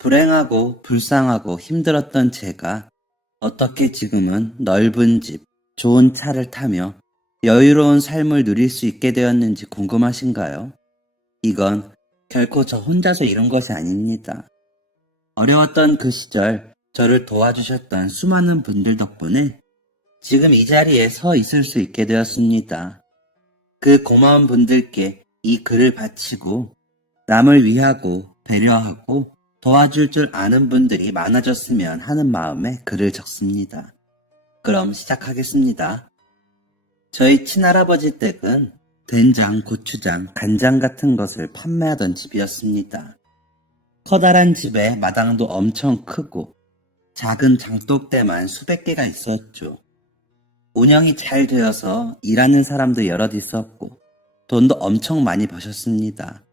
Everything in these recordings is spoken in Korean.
불행하고 불쌍하고 힘들었던 제가 어떻게 지금은 넓은 집, 좋은 차를 타며 여유로운 삶을 누릴 수 있게 되었는지 궁금하신가요? 이건 결코 저 혼자서 이룬 것이 아닙니다. 어려웠던 그 시절 저를 도와주셨던 수많은 분들 덕분에 지금 이 자리에 서 있을 수 있게 되었습니다. 그 고마운 분들께 이 글을 바치고 남을 위하고 배려하고 도와줄 줄 아는 분들이 많아졌으면 하는 마음에 글을 적습니다. 그럼 시작하겠습니다. 저희 친할아버지 댁은 된장, 고추장, 간장 같은 것을 판매하던 집이었습니다. 커다란 집에 마당도 엄청 크고 작은 장독대만 수백 개가 있었죠. 운영이 잘 되어서 일하는 사람도 여럿 있었고 돈도 엄청 많이 버셨습니다.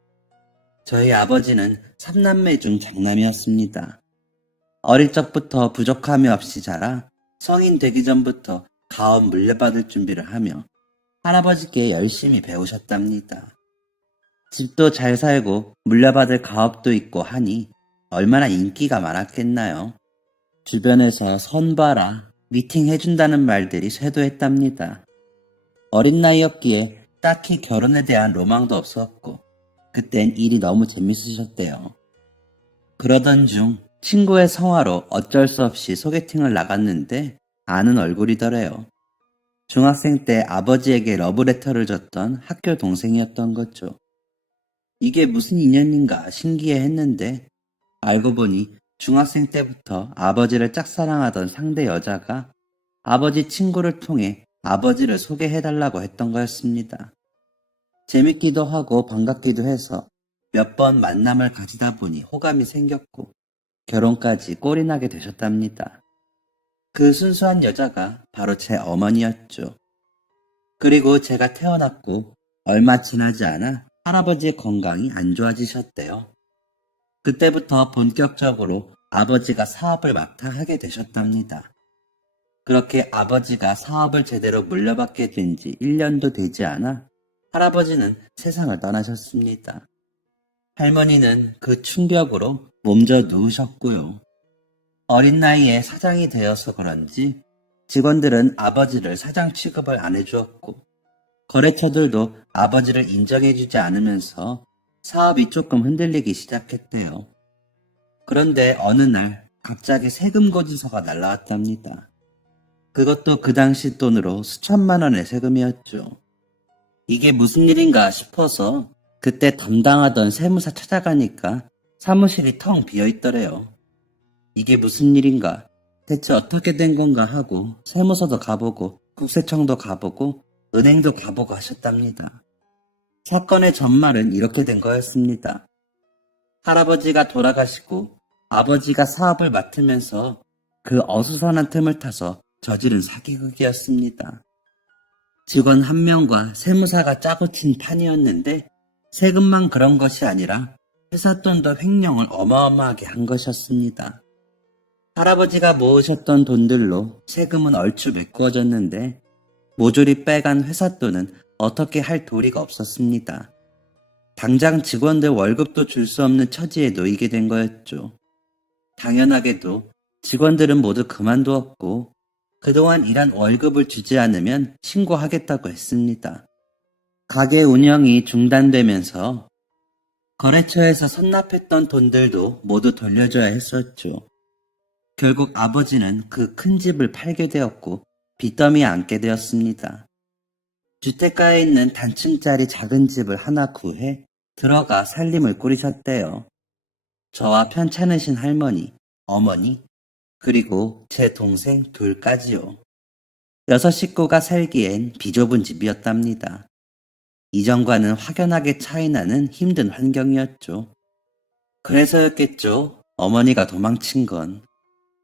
저희 아버지는 3남매 중 장남이었습니다. 어릴 적부터 부족함이 없이 자라 성인 되기 전부터 가업 물려받을 준비를 하며 할아버지께 열심히 배우셨답니다. 집도 잘 살고 물려받을 가업도 있고 하니 얼마나 인기가 많았겠나요? 주변에서 선봐라, 미팅해준다는 말들이 쇄도했답니다. 어린 나이였기에 딱히 결혼에 대한 로망도 없었고 그땐 일이 너무 재밌으셨대요. 그러던 중 친구의 성화로 어쩔 수 없이 소개팅을 나갔는데 아는 얼굴이더래요. 중학생 때 아버지에게 러브레터를 줬던 학교 동생이었던 거죠. 이게 무슨 인연인가 신기해했는데 알고 보니 중학생 때부터 아버지를 짝사랑하던 상대 여자가 아버지 친구를 통해 아버지를 소개해달라고 했던 거였습니다. 재밌기도 하고 반갑기도 해서 몇 번 만남을 가지다 보니 호감이 생겼고 결혼까지 꼴이 나게 되셨답니다. 그 순수한 여자가 바로 제 어머니였죠. 그리고 제가 태어났고 얼마 지나지 않아 할아버지의 건강이 안 좋아지셨대요. 그때부터 본격적으로 아버지가 사업을 맡아 하게 되셨답니다. 그렇게 아버지가 사업을 제대로 물려받게 된 지 1년도 되지 않아 할아버지는 세상을 떠나셨습니다. 할머니는 그 충격으로 몸져 누우셨고요. 어린 나이에 사장이 되어서 그런지 직원들은 아버지를 사장 취급을 안 해주었고 거래처들도 아버지를 인정해주지 않으면서 사업이 조금 흔들리기 시작했대요. 그런데 어느 날 갑자기 세금 고지서가 날라왔답니다. 그것도 그 당시 돈으로 수천만 원의 세금이었죠. 이게 무슨 일인가 싶어서 그때 담당하던 세무사 찾아가니까 사무실이 텅 비어있더래요. 이게 무슨 일인가, 대체 어떻게 된 건가 하고 세무서도 가보고 국세청도 가보고 은행도 가보고 하셨답니다. 사건의 전말은 이렇게 된 거였습니다. 할아버지가 돌아가시고 아버지가 사업을 맡으면서 그 어수선한 틈을 타서 저지른 사기극이었습니다. 직원 한 명과 세무사가 짜고 친 판이었는데 세금만 그런 것이 아니라 회사 돈도 횡령을 어마어마하게 한 것이었습니다. 할아버지가 모으셨던 돈들로 세금은 얼추 메꾸어졌는데 모조리 빼간 회사 돈은 어떻게 할 도리가 없었습니다. 당장 직원들 월급도 줄 수 없는 처지에 놓이게 된 거였죠. 당연하게도 직원들은 모두 그만두었고 그동안 일한 월급을 주지 않으면 신고하겠다고 했습니다. 가게 운영이 중단되면서 거래처에서 선납했던 돈들도 모두 돌려줘야 했었죠. 결국 아버지는 그 큰 집을 팔게 되었고 빚더미에 앉게 되었습니다. 주택가에 있는 단층짜리 작은 집을 하나 구해 들어가 살림을 꾸리셨대요. 저와 편찮으신 할머니, 어머니, 그리고 제 동생 둘까지요. 6식구가 살기엔 비좁은 집이었답니다. 이전과는 확연하게 차이나는 힘든 환경이었죠. 그래서였겠죠. 어머니가 도망친 건.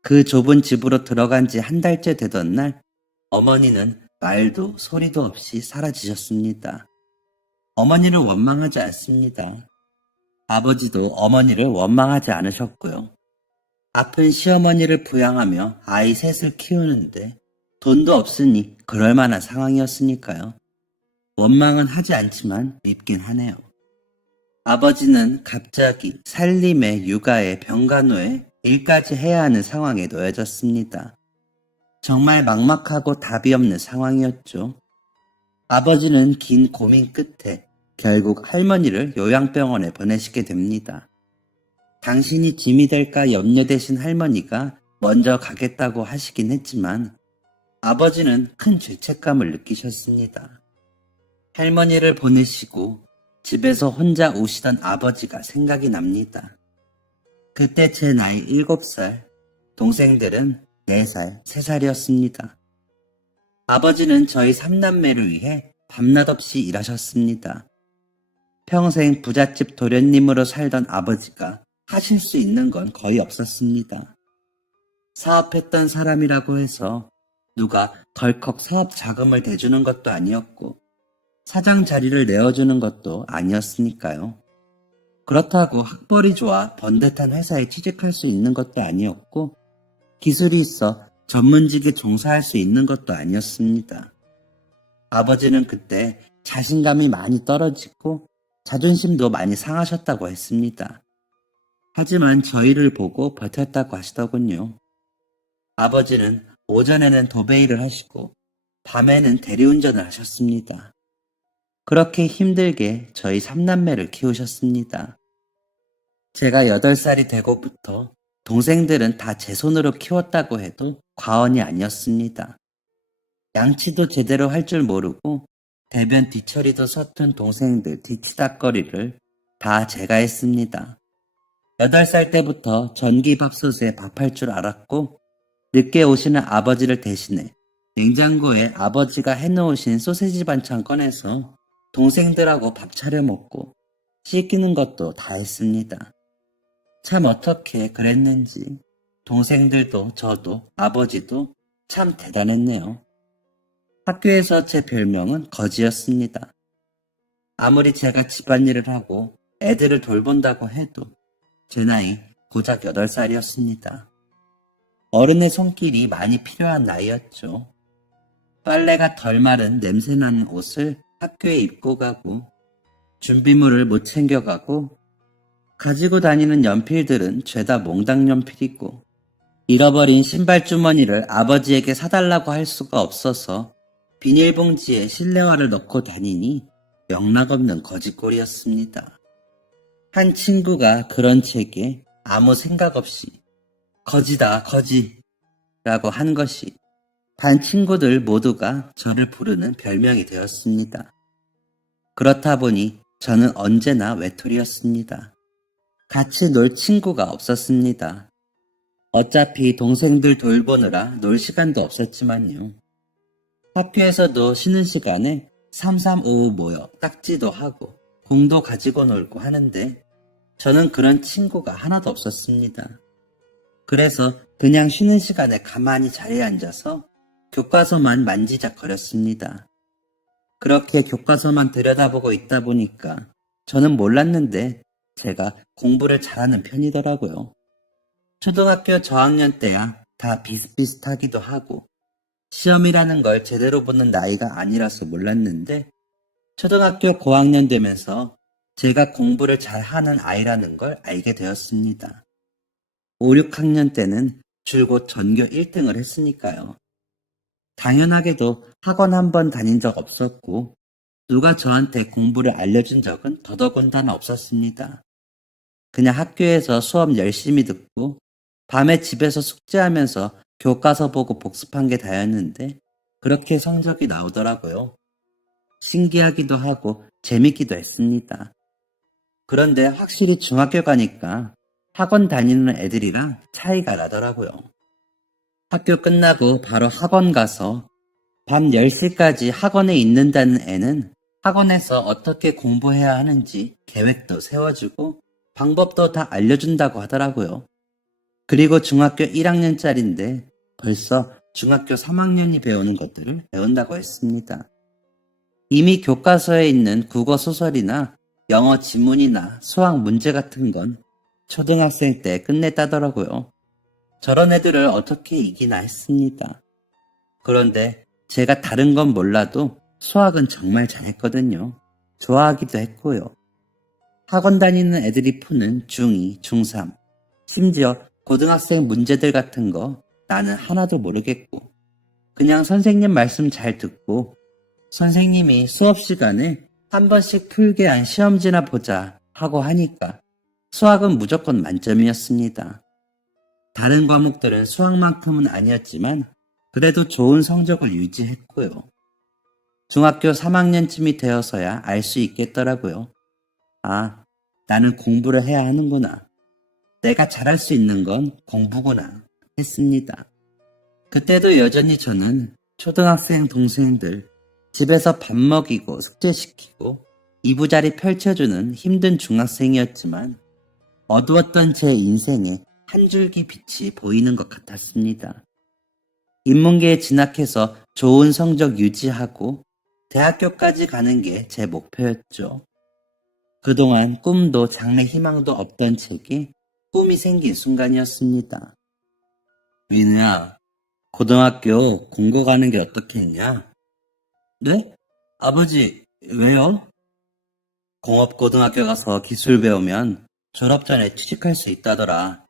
그 좁은 집으로 들어간 지 한 달째 되던 날 어머니는 말도 소리도 없이 사라지셨습니다. 어머니를 원망하지 않습니다. 아버지도 어머니를 원망하지 않으셨고요. 아픈 시어머니를 부양하며 아이 셋을 키우는데 돈도 없으니 그럴 만한 상황이었으니까요. 원망은 하지 않지만 밉긴 하네요. 아버지는 갑자기 살림에 육아에 병간호에 일까지 해야 하는 상황에 놓여졌습니다. 정말 막막하고 답이 없는 상황이었죠. 아버지는 긴 고민 끝에 결국 할머니를 요양병원에 보내시게 됩니다. 당신이 짐이 될까 염려되신 할머니가 먼저 가겠다고 하시긴 했지만 아버지는 큰 죄책감을 느끼셨습니다. 할머니를 보내시고 집에서 혼자 우시던 아버지가 생각이 납니다. 그때 제 나이 7살, 동생들은 4살, 3살이었습니다. 아버지는 저희 3남매를 위해 밤낮 없이 일하셨습니다. 평생 부잣집 도련님으로 살던 아버지가 하실 수 있는 건 거의 없었습니다. 사업했던 사람이라고 해서 누가 덜컥 사업 자금을 대주는 것도 아니었고 사장 자리를 내어주는 것도 아니었으니까요. 그렇다고 학벌이 좋아 번듯한 회사에 취직할 수 있는 것도 아니었고 기술이 있어 전문직에 종사할 수 있는 것도 아니었습니다. 아버지는 그때 자신감이 많이 떨어지고 자존심도 많이 상하셨다고 했습니다. 하지만 저희를 보고 버텼다고 하시더군요. 아버지는 오전에는 도배일을 하시고 밤에는 대리운전을 하셨습니다. 그렇게 힘들게 저희 3남매를 키우셨습니다. 제가 8살이 되고부터 동생들은 다 제 손으로 키웠다고 해도 과언이 아니었습니다. 양치도 제대로 할 줄 모르고 대변 뒤처리도 서툰 동생들 뒤치다꺼리를 다 제가 했습니다. 8살 때부터 전기밥솥에 밥할 줄 알았고 늦게 오시는 아버지를 대신해 냉장고에 아버지가 해놓으신 소세지 반찬 꺼내서 동생들하고 밥 차려 먹고 씻기는 것도 다 했습니다. 참 어떻게 그랬는지 동생들도 저도 아버지도 참 대단했네요. 학교에서 제 별명은 거지였습니다. 아무리 제가 집안일을 하고 애들을 돌본다고 해도 제 나이 고작 8살이었습니다. 어른의 손길이 많이 필요한 나이였죠. 빨래가 덜 마른 냄새나는 옷을 학교에 입고 가고 준비물을 못 챙겨가고 가지고 다니는 연필들은 죄다 몽당 연필이고 잃어버린 신발 주머니를 아버지에게 사달라고 할 수가 없어서 비닐봉지에 실내화를 넣고 다니니 영락없는 거지꼴이었습니다. 한 친구가 그런 제게 아무 생각 없이 거지다 거지라고 한 것이 반 친구들 모두가 저를 부르는 별명이 되었습니다. 그렇다 보니 저는 언제나 외톨이였습니다. 같이 놀 친구가 없었습니다. 어차피 동생들 돌보느라 놀 시간도 없었지만요. 학교에서도 쉬는 시간에 335 모여 딱지도 하고 공도 가지고 놀고 하는데 저는 그런 친구가 하나도 없었습니다. 그래서 그냥 쉬는 시간에 가만히 자리에 앉아서 교과서만 만지작거렸습니다. 그렇게 교과서만 들여다보고 있다 보니까 저는 몰랐는데 제가 공부를 잘하는 편이더라고요. 초등학교 저학년 때야 다 비슷비슷하기도 하고 시험이라는 걸 제대로 보는 나이가 아니라서 몰랐는데 초등학교 고학년 되면서 제가 공부를 잘하는 아이라는 걸 알게 되었습니다. 5, 6학년 때는 줄곧 전교 1등을 했으니까요. 당연하게도 학원 한 번 다닌 적 없었고 누가 저한테 공부를 알려준 적은 더더군다나 없었습니다. 그냥 학교에서 수업 열심히 듣고 밤에 집에서 숙제하면서 교과서 보고 복습한 게 다였는데 그렇게 성적이 나오더라고요. 신기하기도 하고 재밌기도 했습니다. 그런데 확실히 중학교 가니까 학원 다니는 애들이랑 차이가 나더라고요. 학교 끝나고 바로 학원 가서 밤 10시까지 학원에 있는다는 애는 학원에서 어떻게 공부해야 하는지 계획도 세워주고 방법도 다 알려준다고 하더라고요. 그리고 중학교 1학년짜리인데 벌써 중학교 3학년이 배우는 것들을 배운다고 했습니다. 이미 교과서에 있는 국어 소설이나 영어 지문이나 수학 문제 같은 건 초등학생 때 끝냈다더라고요. 저런 애들을 어떻게 이기나 했습니다. 그런데 제가 다른 건 몰라도 수학은 정말 잘했거든요. 좋아하기도 했고요. 학원 다니는 애들이 푸는 중2, 중3, 심지어 고등학생 문제들 같은 거 나는 하나도 모르겠고 그냥 선생님 말씀 잘 듣고 선생님이 수업 시간에 한 번씩 풀게 한 시험지나 보자 하고 하니까 수학은 무조건 만점이었습니다. 다른 과목들은 수학만큼은 아니었지만 그래도 좋은 성적을 유지했고요. 중학교 3학년쯤이 되어서야 알 수 있겠더라고요. 아, 나는 공부를 해야 하는구나. 내가 잘할 수 있는 건 공부구나 했습니다. 그때도 여전히 저는 초등학생 동생들 집에서 밥 먹이고 숙제시키고 이부자리 펼쳐주는 힘든 중학생이었지만 어두웠던 제 인생에 한 줄기 빛이 보이는 것 같았습니다. 인문계에 진학해서 좋은 성적 유지하고 대학교까지 가는 게 제 목표였죠. 그동안 꿈도 장래 희망도 없던 제게 꿈이 생긴 순간이었습니다. 민우야, 고등학교 공고 가는 게 어떻겠냐? 네? 아버지, 왜요? 공업고등학교 가서 기술 배우면 졸업 전에 취직할 수 있다더라.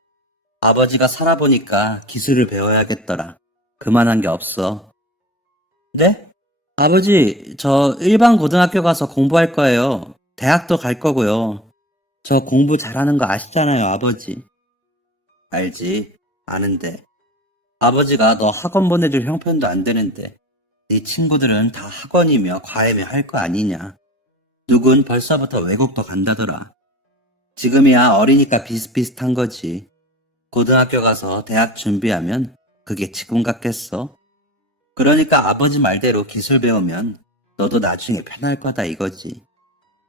아버지가 살아보니까 기술을 배워야겠더라. 그만한 게 없어. 네? 아버지, 저 일반 고등학교 가서 공부할 거예요. 대학도 갈 거고요. 저 공부 잘하는 거 아시잖아요, 아버지. 알지, 아는데. 아버지가 너 학원 보내줄 형편도 안 되는데 네 친구들은 다 학원이며 과외며 할 거 아니냐. 누군 벌써부터 외국도 간다더라. 지금이야 어리니까 비슷비슷한 거지. 고등학교 가서 대학 준비하면 그게 지금 같겠어? 그러니까 아버지 말대로 기술 배우면 너도 나중에 편할 거다 이거지.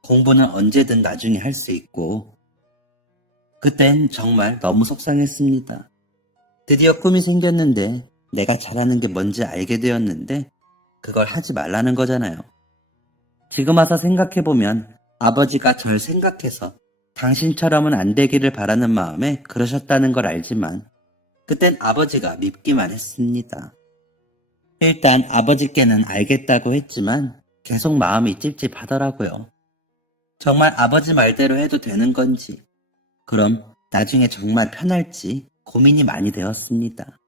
공부는 언제든 나중에 할 수 있고. 그땐 정말 너무 속상했습니다. 드디어 꿈이 생겼는데 내가 잘하는 게 뭔지 알게 되었는데 그걸 하지 말라는 거잖아요. 지금 와서 생각해보면 아버지가 절 생각해서 당신처럼은 안 되기를 바라는 마음에 그러셨다는 걸 알지만 그땐 아버지가 밉기만 했습니다. 일단 아버지께는 알겠다고 했지만 계속 마음이 찝찝하더라고요. 정말 아버지 말대로 해도 되는 건지, 그럼 나중에 정말 편할지 고민이 많이 되었습니다.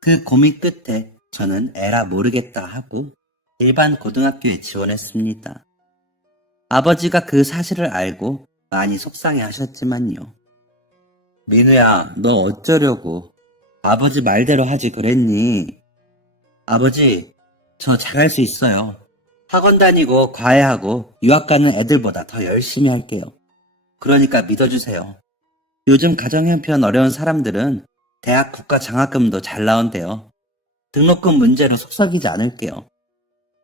그 고민 끝에 저는 에라 모르겠다 하고 일반 고등학교에 지원했습니다. 아버지가 그 사실을 알고 많이 속상해 하셨지만요. 민우야, 너 어쩌려고? 아버지 말대로 하지 그랬니? 아버지, 저 잘할 수 있어요. 학원 다니고 과외하고 유학 가는 애들보다 더 열심히 할게요. 그러니까 믿어주세요. 요즘 가정 형편 어려운 사람들은 대학 국가 장학금도 잘 나온대요. 등록금 문제로 속썩이지 않을게요.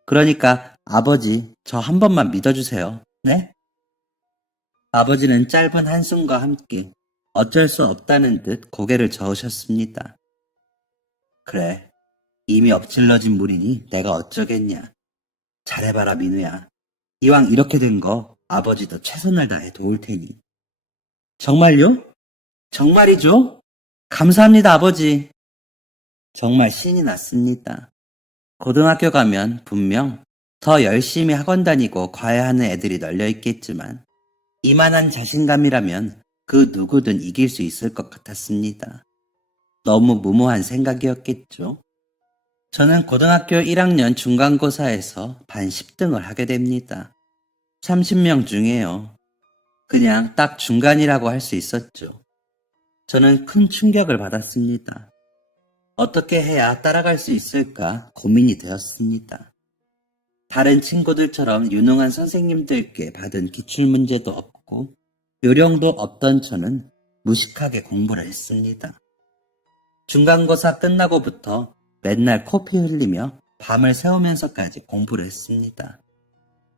그러니까 아버지, 저 한 번만 믿어주세요. 네? 아버지는 짧은 한숨과 함께 어쩔 수 없다는 듯 고개를 저으셨습니다. 그래, 이미 엎질러진 물이니 내가 어쩌겠냐. 잘해봐라 민우야. 이왕 이렇게 된 거 아버지도 최선을 다해 도울 테니. 정말요? 정말이죠? 감사합니다 아버지. 정말 신이 났습니다. 고등학교 가면 분명 더 열심히 학원 다니고 과외하는 애들이 널려 있겠지만 이만한 자신감이라면 그 누구든 이길 수 있을 것 같았습니다. 너무 무모한 생각이었겠죠. 저는 고등학교 1학년 중간고사에서 반 10등을 하게 됩니다. 30명 중에요. 그냥 딱 중간이라고 할 수 있었죠. 저는 큰 충격을 받았습니다. 어떻게 해야 따라갈 수 있을까 고민이 되었습니다. 다른 친구들처럼 유능한 선생님들께 받은 기출문제도 없고 요령도 없던 저는 무식하게 공부를 했습니다. 중간고사 끝나고부터 맨날 코피 흘리며 밤을 새우면서까지 공부를 했습니다.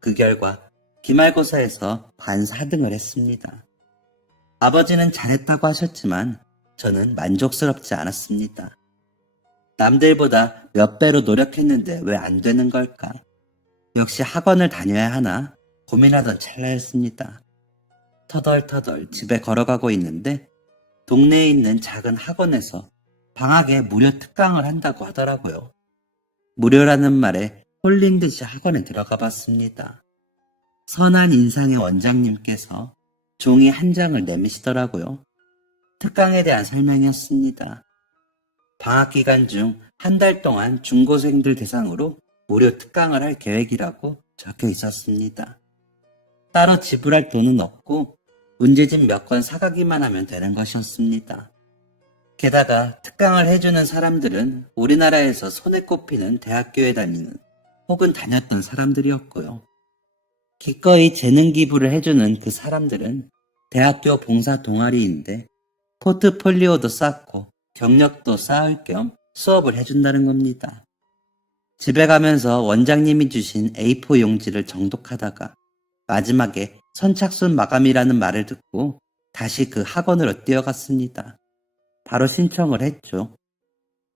그 결과 기말고사에서 반 4등을 했습니다. 아버지는 잘했다고 하셨지만 저는 만족스럽지 않았습니다. 남들보다 몇 배로 노력했는데 왜 안 되는 걸까? 역시 학원을 다녀야 하나 고민하던 찰나였습니다. 터덜터덜 집에 걸어가고 있는데 동네에 있는 작은 학원에서 방학에 무료 특강을 한다고 하더라고요. 무료라는 말에 홀린 듯이 학원에 들어가 봤습니다. 선한 인상의 원장님께서 종이 한 장을 내미시더라고요. 특강에 대한 설명이었습니다. 방학 기간 중 한 달 동안 중고생들 대상으로 무료 특강을 할 계획이라고 적혀 있었습니다. 따로 지불할 돈은 없고 문제집 몇 권 사가기만 하면 되는 것이었습니다. 게다가 특강을 해주는 사람들은 우리나라에서 손에 꼽히는 대학교에 다니는 혹은 다녔던 사람들이었고요. 기꺼이 재능 기부를 해주는 그 사람들은 대학교 봉사 동아리인데 포트폴리오도 쌓고 경력도 쌓을 겸 수업을 해준다는 겁니다. 집에 가면서 원장님이 주신 A4 용지를 정독하다가 마지막에 선착순 마감이라는 말을 듣고 다시 그 학원으로 뛰어갔습니다. 바로 신청을 했죠.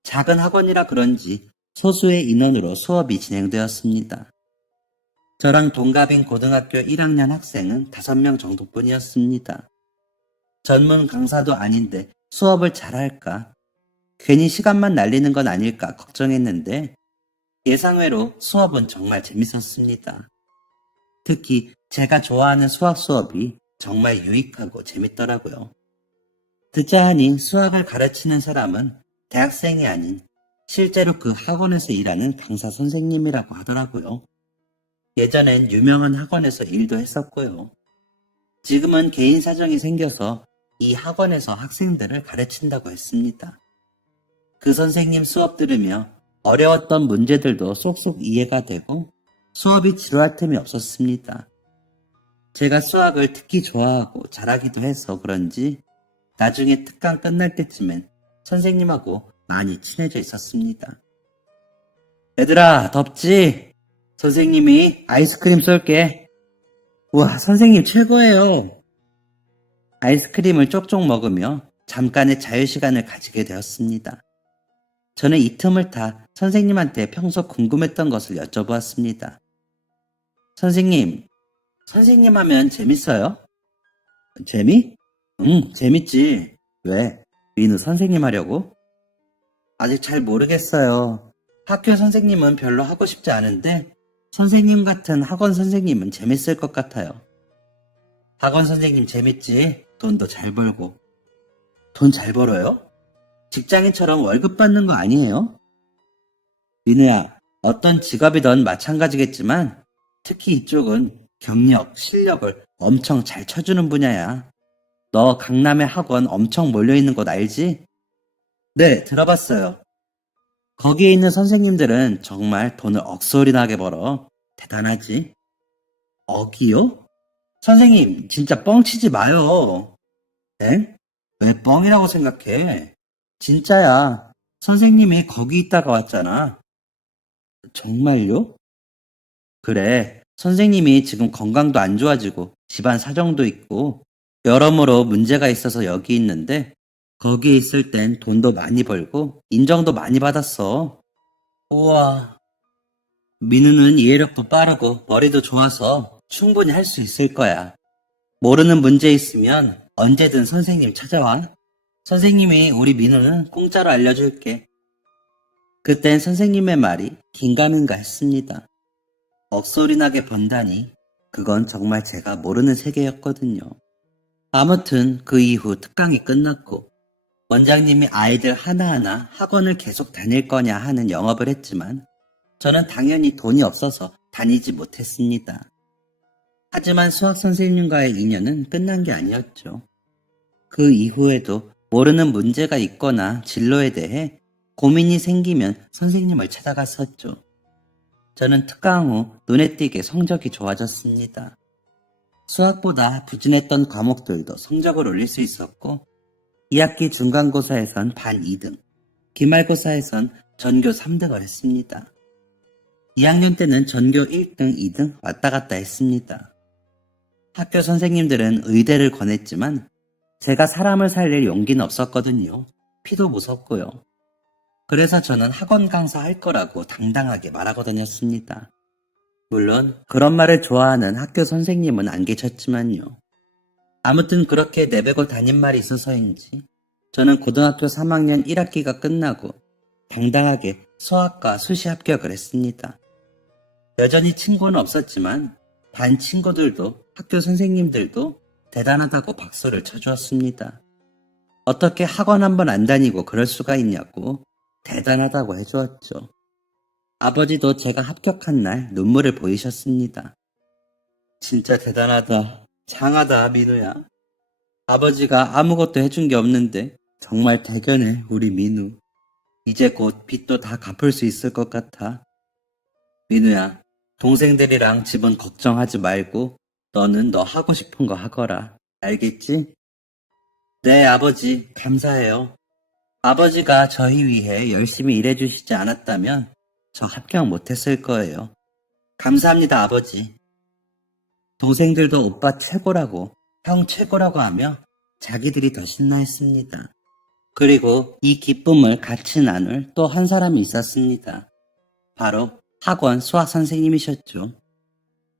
작은 학원이라 그런지 소수의 인원으로 수업이 진행되었습니다. 저랑 동갑인 고등학교 1학년 학생은 5명 정도뿐이었습니다. 전문 강사도 아닌데 수업을 잘할까? 괜히 시간만 날리는 건 아닐까 걱정했는데 예상외로 수업은 정말 재밌었습니다. 특히 제가 좋아하는 수학 수업이 정말 유익하고 재밌더라고요. 듣자 하니 수학을 가르치는 사람은 대학생이 아닌 실제로 그 학원에서 일하는 강사 선생님이라고 하더라고요. 예전엔 유명한 학원에서 일도 했었고요. 지금은 개인 사정이 생겨서 이 학원에서 학생들을 가르친다고 했습니다. 그 선생님 수업 들으며 어려웠던 문제들도 쏙쏙 이해가 되고 수업이 지루할 틈이 없었습니다. 제가 수학을 특히 좋아하고 잘하기도 해서 그런지 나중에 특강 끝날 때쯤엔 선생님하고 많이 친해져 있었습니다. 얘들아, 덥지? 선생님이 아이스크림 쏠게. 우와, 선생님 최고예요. 아이스크림을 쪽쪽 먹으며 잠깐의 자유시간을 가지게 되었습니다. 저는 이 틈을 타 선생님한테 평소 궁금했던 것을 여쭤보았습니다. 선생님 하면 재밌어요? 재미? 응, 재밌지. 왜? 민우 선생님 하려고? 아직 잘 모르겠어요. 학교 선생님은 별로 하고 싶지 않은데 선생님 같은 학원 선생님은 재밌을 것 같아요. 학원 선생님 재밌지? 돈도 잘 벌고. 돈 잘 벌어요? 직장인처럼 월급 받는 거 아니에요? 민우야, 어떤 직업이든 마찬가지겠지만 특히 이쪽은 경력, 실력을 엄청 잘 쳐주는 분야야. 너 강남에 학원 엄청 몰려있는 곳 알지? 네, 들어봤어요. 거기에 있는 선생님들은 정말 돈을 억소리나게 벌어. 대단하지? 억이요? 선생님, 진짜 뻥치지 마요. 엥? 왜 뻥이라고 생각해? 진짜야. 선생님이 거기 있다가 왔잖아. 정말요? 그래. 선생님이 지금 건강도 안 좋아지고 집안 사정도 있고 여러모로 문제가 있어서 여기 있는데 거기 있을 땐 돈도 많이 벌고 인정도 많이 받았어. 우와. 민우는 이해력도 빠르고 머리도 좋아서 충분히 할 수 있을 거야. 모르는 문제 있으면 언제든 선생님 찾아와. 선생님이 우리 민우는 공짜로 알려줄게. 그땐 선생님의 말이 긴가민가 했습니다. 억소리나게 번다니 그건 정말 제가 모르는 세계였거든요. 아무튼 그 이후 특강이 끝났고 원장님이 아이들 하나하나 학원을 계속 다닐 거냐 하는 영업을 했지만 저는 당연히 돈이 없어서 다니지 못했습니다. 하지만 수학 선생님과의 인연은 끝난 게 아니었죠. 그 이후에도 모르는 문제가 있거나 진로에 대해 고민이 생기면 선생님을 찾아갔었죠. 저는 특강 후 눈에 띄게 성적이 좋아졌습니다. 수학보다 부진했던 과목들도 성적을 올릴 수 있었고 2학기 중간고사에선 반 2등, 기말고사에선 전교 3등을 했습니다. 2학년 때는 전교 1등, 2등 왔다 갔다 했습니다. 학교 선생님들은 의대를 권했지만 제가 사람을 살릴 용기는 없었거든요. 피도 무섭고요. 그래서 저는 학원 강사 할 거라고 당당하게 말하고 다녔습니다. 물론 그런 말을 좋아하는 학교 선생님은 안 계셨지만요. 아무튼 그렇게 내배고 다닌 말이 있어서인지 저는 고등학교 3학년 1학기가 끝나고 당당하게 수학과 수시 합격을 했습니다. 여전히 친구는 없었지만 반 친구들도 학교 선생님들도 대단하다고 박수를 쳐주었습니다. 어떻게 학원 한번 안 다니고 그럴 수가 있냐고 대단하다고 해주었죠. 아버지도 제가 합격한 날 눈물을 보이셨습니다. 진짜 대단하다. 장하다, 민우야. 아버지가 아무것도 해준 게 없는데 정말 대견해, 우리 민우. 이제 곧 빚도 다 갚을 수 있을 것 같아. 민우야, 동생들이랑 집은 걱정하지 말고 너는 너 하고 싶은 거 하거라. 알겠지? 네, 아버지. 감사해요. 아버지가 저희 위해 열심히 일해주시지 않았다면 저 합격 못했을 거예요. 감사합니다, 아버지. 동생들도 오빠 최고라고, 형 최고라고 하며 자기들이 더 신나했습니다. 그리고 이 기쁨을 같이 나눌 또 한 사람이 있었습니다. 바로 학원 수학 선생님이셨죠.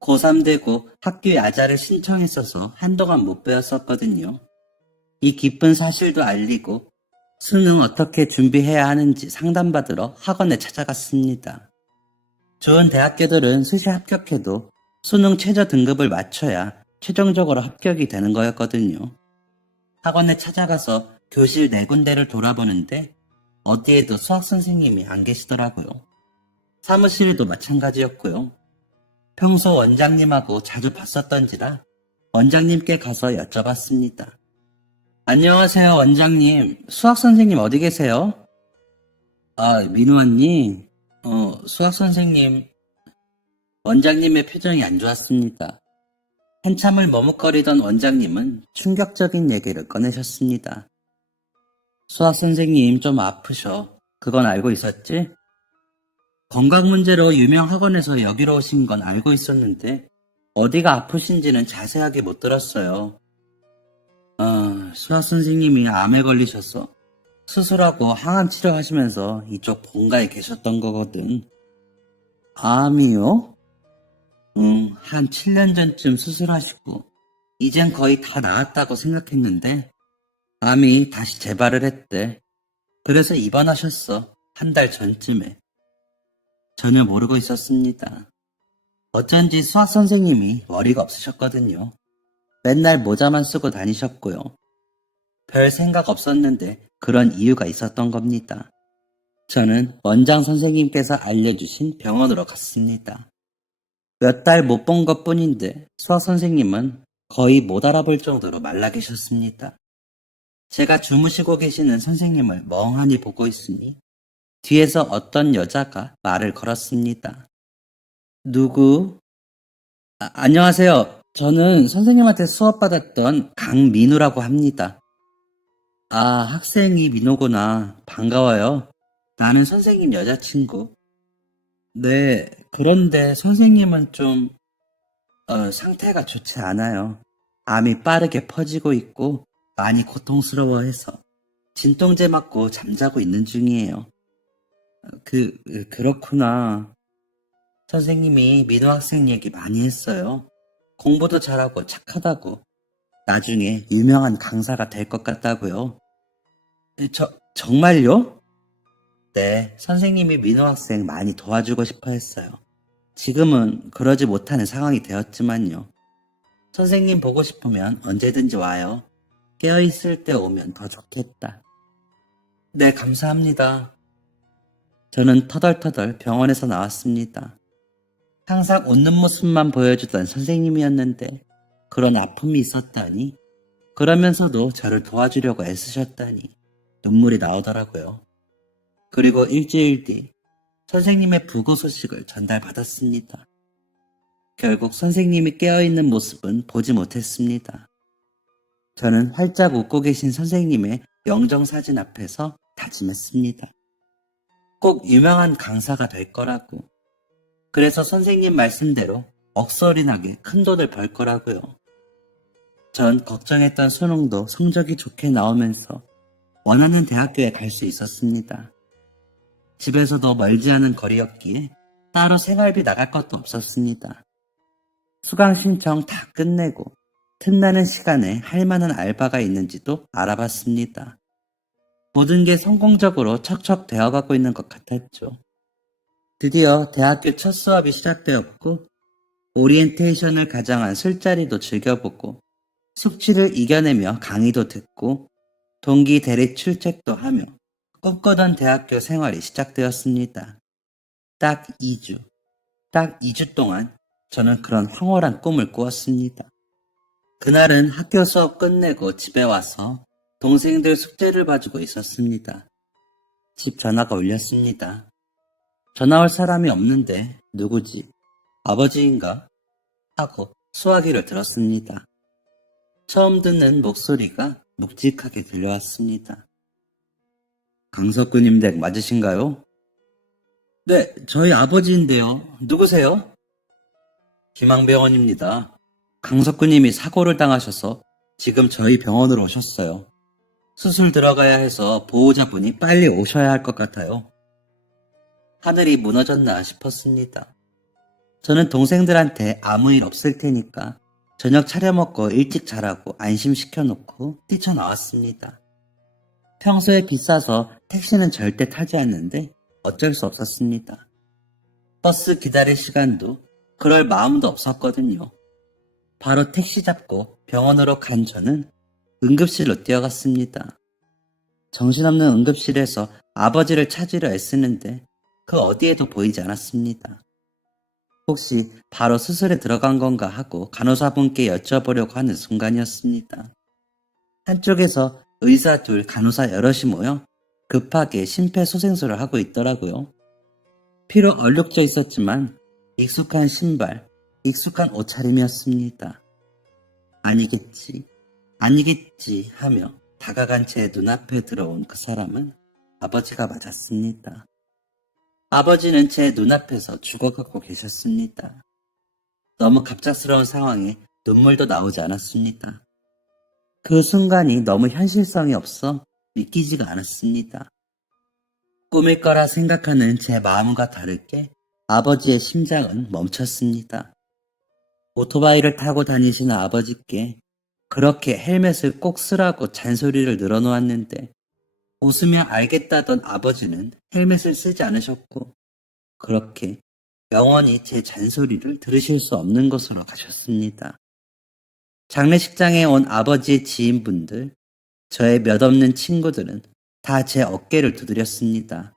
고3 되고 학교 야자를 신청했어서 한동안 못 배웠었거든요. 이 기쁜 사실도 알리고 수능 어떻게 준비해야 하는지 상담받으러 학원에 찾아갔습니다. 좋은 대학교들은 수시 합격해도 수능 최저 등급을 맞춰야 최종적으로 합격이 되는 거였거든요. 학원에 찾아가서 교실 4군데를 돌아보는데 어디에도 수학 선생님이 안 계시더라고요. 사무실에도 마찬가지였고요. 평소 원장님하고 자주 봤었던지라 원장님께 가서 여쭤봤습니다. 안녕하세요, 원장님. 수학 선생님 어디 계세요? 아, 민우 언니. 수학 선생님. 원장님의 표정이 안 좋았습니다. 한참을 머뭇거리던 원장님은 충격적인 얘기를 꺼내셨습니다. 수학 선생님 좀 아프셔. 그건 알고 있었지? 건강 문제로 유명 학원에서 여기로 오신 건 알고 있었는데 어디가 아프신지는 자세하게 못 들었어요. 수학 선생님이 암에 걸리셔서 수술하고 항암 치료하시면서 이쪽 본가에 계셨던 거거든. 암이요? 응, 한 7년 전쯤 수술하시고 이젠 거의 다 나았다고 생각했는데 암이 다시 재발을 했대. 그래서 입원하셨어. 한 달 전쯤에. 전혀 모르고 있었습니다. 어쩐지 수학 선생님이 머리가 없으셨거든요. 맨날 모자만 쓰고 다니셨고요. 별 생각 없었는데 그런 이유가 있었던 겁니다. 저는 원장 선생님께서 알려주신 병원으로 갔습니다. 몇 달 못 본 것뿐인데 수학 선생님은 거의 못 알아볼 정도로 말라 계셨습니다. 제가 주무시고 계시는 선생님을 멍하니 보고 있으니 뒤에서 어떤 여자가 말을 걸었습니다. 누구? 안녕하세요. 저는 선생님한테 수업받았던 강민우라고 합니다. 아, 학생이 민호구나. 반가워요. 나는 선생님 여자친구. 네, 그런데 선생님은 좀, 상태가 좋지 않아요. 암이 빠르게 퍼지고 있고 많이 고통스러워해서 진통제 맞고 잠자고 있는 중이에요. 그렇구나. 선생님이 민호 학생 얘기 많이 했어요. 공부도 잘하고 착하다고. 나중에 유명한 강사가 될 것 같다고요. 정말요? 네, 선생님이 민호 학생 많이 도와주고 싶어 했어요. 지금은 그러지 못하는 상황이 되었지만요. 선생님 보고 싶으면 언제든지 와요. 깨어있을 때 오면 더 좋겠다. 네, 감사합니다. 저는 터덜터덜 병원에서 나왔습니다. 항상 웃는 모습만 보여주던 선생님이었는데 그런 아픔이 있었다니, 그러면서도 저를 도와주려고 애쓰셨다니 눈물이 나오더라고요. 그리고 일주일 뒤 선생님의 부고 소식을 전달받았습니다. 결국 선생님이 깨어있는 모습은 보지 못했습니다. 저는 활짝 웃고 계신 선생님의 영정사진 앞에서 다짐했습니다. 꼭 유명한 강사가 될 거라고. 그래서 선생님 말씀대로 억소리나게 큰 돈을 벌 거라고요. 전 걱정했던 수능도 성적이 좋게 나오면서 원하는 대학교에 갈 수 있었습니다. 집에서도 멀지 않은 거리였기에 따로 생활비 나갈 것도 없었습니다. 수강 신청 다 끝내고 틈나는 시간에 할 만한 알바가 있는지도 알아봤습니다. 모든 게 성공적으로 척척 되어가고 있는 것 같았죠. 드디어 대학교 첫 수업이 시작되었고 오리엔테이션을 가장한 술자리도 즐겨보고 숙취를 이겨내며 강의도 듣고 동기 대리 출첵도 하며 꿈꾸던 대학교 생활이 시작되었습니다. 딱 2주. 딱 2주 동안 저는 그런 황홀한 꿈을 꾸었습니다. 그날은 학교 수업 끝내고 집에 와서 동생들 숙제를 봐주고 있었습니다. 집 전화가 울렸습니다. 전화 올 사람이 없는데 누구지? 아버지인가? 하고 수화기를 들었습니다. 처음 듣는 목소리가 묵직하게 들려왔습니다. 강석구님 댁 맞으신가요? 네, 저희 아버지인데요. 누구세요? 희망병원입니다. 강석구님이 사고를 당하셔서 지금 저희 병원으로 오셨어요. 수술 들어가야 해서 보호자분이 빨리 오셔야 할 것 같아요. 하늘이 무너졌나 싶었습니다. 저는 동생들한테 아무 일 없을 테니까 저녁 차려 먹고 일찍 자라고 안심시켜놓고 뛰쳐나왔습니다. 평소에 비싸서 택시는 절대 타지 않는데 어쩔 수 없었습니다. 버스 기다릴 시간도 그럴 마음도 없었거든요. 바로 택시 잡고 병원으로 간 저는 응급실로 뛰어갔습니다. 정신없는 응급실에서 아버지를 찾으려 애쓰는데 그 어디에도 보이지 않았습니다. 혹시 바로 수술에 들어간 건가 하고 간호사분께 여쭤보려고 하는 순간이었습니다. 한쪽에서 의사 둘, 간호사 여럿이 모여 급하게 심폐소생술을 하고 있더라고요. 피로 얼룩져 있었지만 익숙한 신발, 익숙한 옷차림이었습니다. 아니겠지, 아니겠지 하며 다가간 제 눈앞에 들어온 그 사람은 아버지가 맞았습니다. 아버지는 제 눈앞에서 죽어가고 계셨습니다. 너무 갑작스러운 상황에 눈물도 나오지 않았습니다. 그 순간이 너무 현실성이 없어 믿기지가 않았습니다. 꿈일 거라 생각하는 제 마음과 다르게 아버지의 심장은 멈췄습니다. 오토바이를 타고 다니시는 아버지께 그렇게 헬멧을 꼭 쓰라고 잔소리를 늘어놓았는데 웃으며 알겠다던 아버지는 헬멧을 쓰지 않으셨고 그렇게 영원히 제 잔소리를 들으실 수 없는 곳으로 가셨습니다. 장례식장에 온 아버지의 지인분들, 저의 몇 없는 친구들은 다 제 어깨를 두드렸습니다.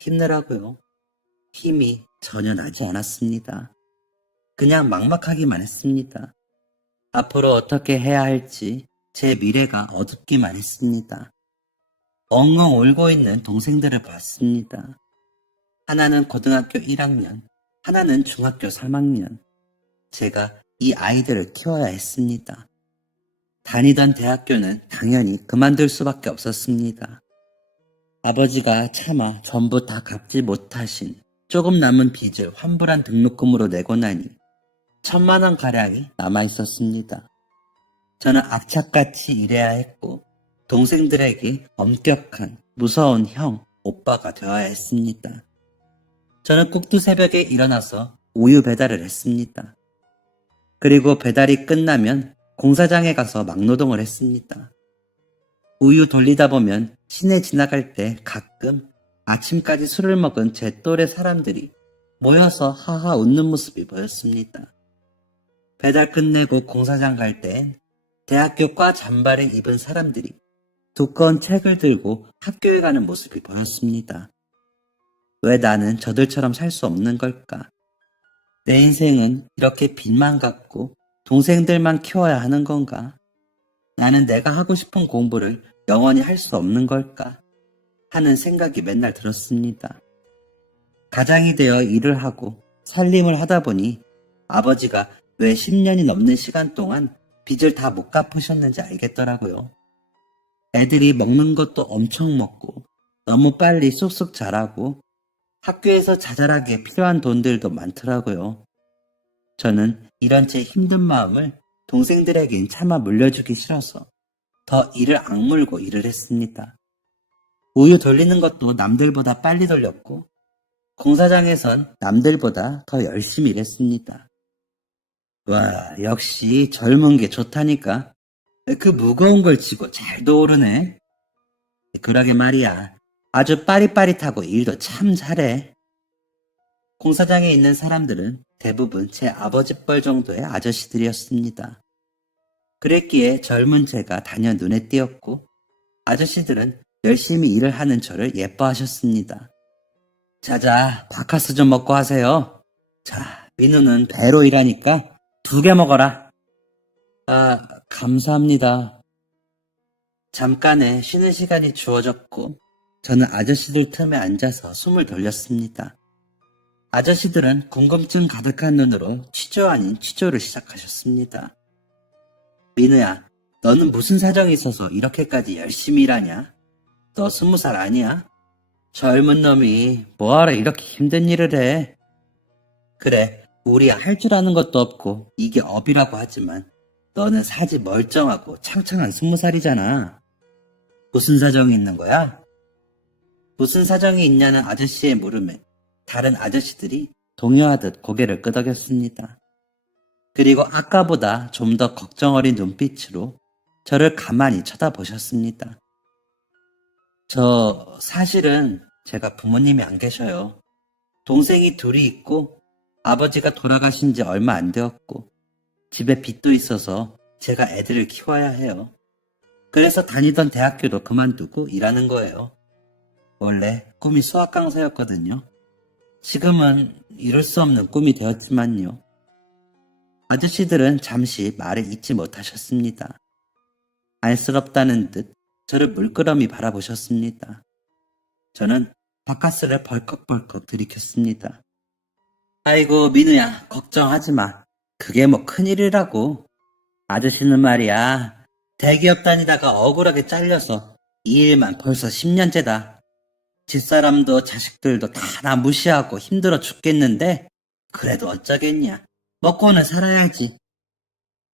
힘내라고요. 힘이 전혀 나지 않았습니다. 그냥 막막하기만 했습니다. 앞으로 어떻게 해야 할지 제 미래가 어둡기만 했습니다. 엉엉 울고 있는 동생들을 봤습니다. 하나는 고등학교 1학년, 하나는 중학교 3학년. 제가 이 아이들을 키워야 했습니다. 다니던 대학교는 당연히 그만둘 수밖에 없었습니다. 아버지가 차마 전부 다 갚지 못하신 조금 남은 빚을 환불한 등록금으로 내고 나니 1,000만 원 가량이 남아 있었습니다. 저는 악착같이 일해야 했고 동생들에게 엄격한 무서운 형, 오빠가 되어야 했습니다. 저는 꼭두 새벽에 일어나서 우유 배달을 했습니다. 그리고 배달이 끝나면 공사장에 가서 막노동을 했습니다. 우유 돌리다 보면 시내 지나갈 때 가끔 아침까지 술을 먹은 제 또래 사람들이 모여서 하하 웃는 모습이 보였습니다. 배달 끝내고 공사장 갈 땐 대학교 과 잠바를 입은 사람들이 두꺼운 책을 들고 학교에 가는 모습이 보였습니다. 왜 나는 저들처럼 살 수 없는 걸까? 내 인생은 이렇게 빚만 갚고 동생들만 키워야 하는 건가? 나는 내가 하고 싶은 공부를 영원히 할 수 없는 걸까? 하는 생각이 맨날 들었습니다. 가장이 되어 일을 하고 살림을 하다 보니 아버지가 왜 10년이 넘는 시간 동안 빚을 다 못 갚으셨는지 알겠더라고요. 애들이 먹는 것도 엄청 먹고 너무 빨리 쑥쑥 자라고 학교에서 자잘하게 필요한 돈들도 많더라고요. 저는 이런 제 힘든 마음을 동생들에겐 차마 물려주기 싫어서 더 이를 악물고 일을 했습니다. 우유 돌리는 것도 남들보다 빨리 돌렸고 공사장에선 남들보다 더 열심히 일했습니다. 와, 역시 젊은 게 좋다니까. 그 무거운 걸 쥐고 잘도 오르네. 그러게 말이야. 아주 빠릿빠릿하고 일도 참 잘해. 공사장에 있는 사람들은 대부분 제 아버지 뻘 정도의 아저씨들이었습니다. 그랬기에 젊은 제가 단연 눈에 띄었고 아저씨들은 열심히 일을 하는 저를 예뻐하셨습니다. 자자, 바카스 좀 먹고 하세요. 자, 민우는 배로 일하니까 2개 먹어라. 아, 감사합니다. 잠깐의 쉬는 시간이 주어졌고 저는 아저씨들 틈에 앉아서 숨을 돌렸습니다. 아저씨들은 궁금증 가득한 눈으로 취조 아닌 취조를 시작하셨습니다. 민우야, 너는 무슨 사정이 있어서 이렇게까지 열심히 일하냐? 너 20살 아니야? 젊은 놈이 뭐하러 이렇게 힘든 일을 해? 그래, 우리 할 줄 아는 것도 없고 이게 업이라고 하지만 너는 사지 멀쩡하고 창창한 20살이잖아. 무슨 사정이 있는 거야? 무슨 사정이 있냐는 아저씨의 물음에 다른 아저씨들이 동요하듯 고개를 끄덕였습니다. 그리고 아까보다 좀 더 걱정 어린 눈빛으로 저를 가만히 쳐다보셨습니다. 저 사실은 제가 부모님이 안 계셔요. 동생이 둘이 있고 아버지가 돌아가신 지 얼마 안 되었고 집에 빚도 있어서 제가 애들을 키워야 해요. 그래서 다니던 대학교도 그만두고 일하는 거예요. 원래 꿈이 수학 강사였거든요. 지금은 이룰 수 없는 꿈이 되었지만요. 아저씨들은 잠시 말을 잇지 못하셨습니다. 안쓰럽다는 듯 저를 물끄러미 바라보셨습니다. 저는 바카스를 벌컥벌컥 들이켰습니다. 아이고 민우야, 걱정하지 마. 그게 뭐 큰일이라고. 아저씨는 말이야, 대기업 다니다가 억울하게 잘려서 이 일만 벌써 10년째다. 집사람도 자식들도 다 나 무시하고 힘들어 죽겠는데 그래도 어쩌겠냐. 먹고는 살아야지.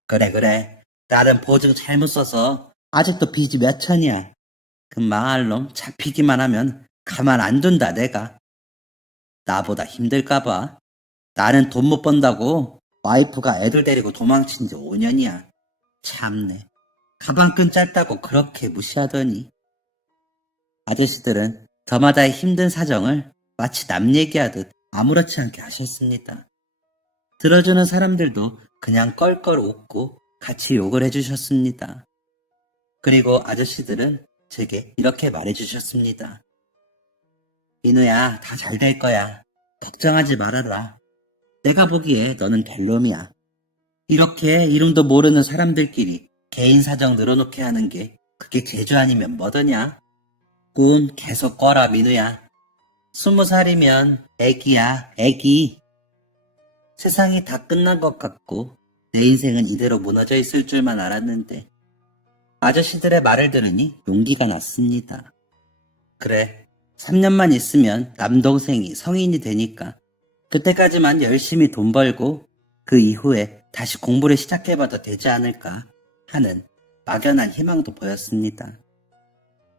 그래. 나름 보증 잘못 써서 아직도 빚이 몇 천이야. 그 망할 놈 잡히기만 하면 가만 안 둔다 내가. 나보다 힘들까봐. 나는 돈 못 번다고 와이프가 애들 데리고 도망친 지 5년이야. 참네. 가방끈 짧다고 그렇게 무시하더니. 아저씨들은 저마다의 힘든 사정을 마치 남 얘기하듯 아무렇지 않게 하셨습니다. 들어주는 사람들도 그냥 껄껄 웃고 같이 욕을 해주셨습니다. 그리고 아저씨들은 제게 이렇게 말해주셨습니다. 민우야, 다 잘 될 거야. 걱정하지 말아라. 내가 보기에 너는 별놈이야. 이렇게 이름도 모르는 사람들끼리 개인 사정 늘어놓게 하는 게 그게 재주 아니면 뭐더냐? 꿈 계속 꿔라 민우야. 20살이면 애기야, 애기. 세상이 다 끝난 것 같고 내 인생은 이대로 무너져 있을 줄만 알았는데 아저씨들의 말을 들으니 용기가 났습니다. 그래, 3년만 있으면 남동생이 성인이 되니까 그때까지만 열심히 돈 벌고 그 이후에 다시 공부를 시작해봐도 되지 않을까 하는 막연한 희망도 보였습니다.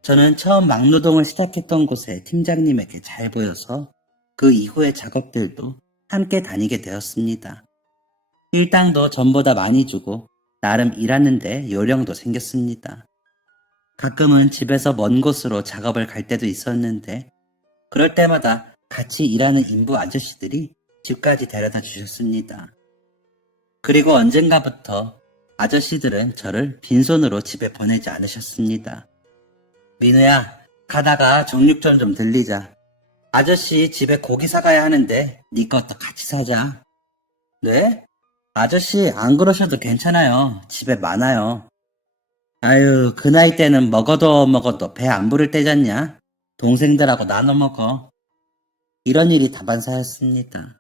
저는 처음 막노동을 시작했던 곳의 팀장님에게 잘 보여서 그 이후의 작업들도 함께 다니게 되었습니다. 일당도 전보다 많이 주고 나름 일하는데 요령도 생겼습니다. 가끔은 집에서 먼 곳으로 작업을 갈 때도 있었는데 그럴 때마다 같이 일하는 인부 아저씨들이 집까지 데려다 주셨습니다. 그리고 언젠가부터 아저씨들은 저를 빈손으로 집에 보내지 않으셨습니다. 민우야, 가다가 정육점 좀 들리자. 아저씨 집에 고기 사가야 하는데 네 것도 같이 사자. 네? 아저씨 안 그러셔도 괜찮아요. 집에 많아요. 아유, 그 나이 때는 먹어도 배 안 부를 때잖냐? 동생들하고 나눠 먹어. 이런 일이 다반사였습니다.